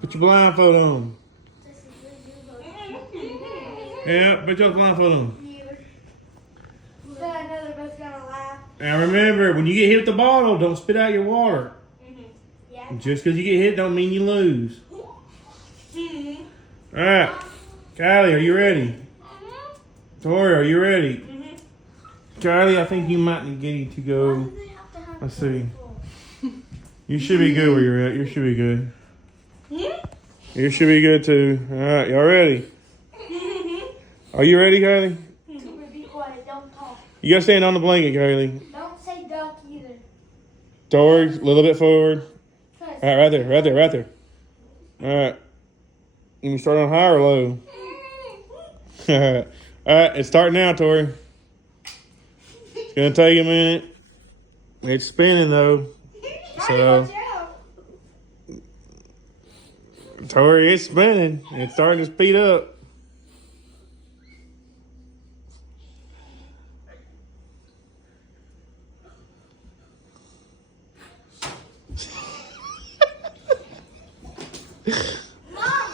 Put your blindfold on. Yeah, put your blindfold on. Now remember, when you get hit with the bottle, don't spit out your water. Yeah. Just because you get hit don't mean you lose. Alright. Kylie, are you ready? Tori, are you ready? Kylie, I think you might need Giddy to go. Let's see. You should be good where you're at. You should be good. You should be good too. Alright, y'all ready? Are you ready, Kylie? Be quiet, don't talk. You gotta stand on the blanket, Kylie. Don't say duck either. Tori, a little bit forward. Alright, right there, right there, right there. Alright. You can start on high or low? Alright. Alright, it's starting now, Tori. It's gonna take a minute. It's spinning though. So Tori, it's spinning. It's starting to speed up. Mom.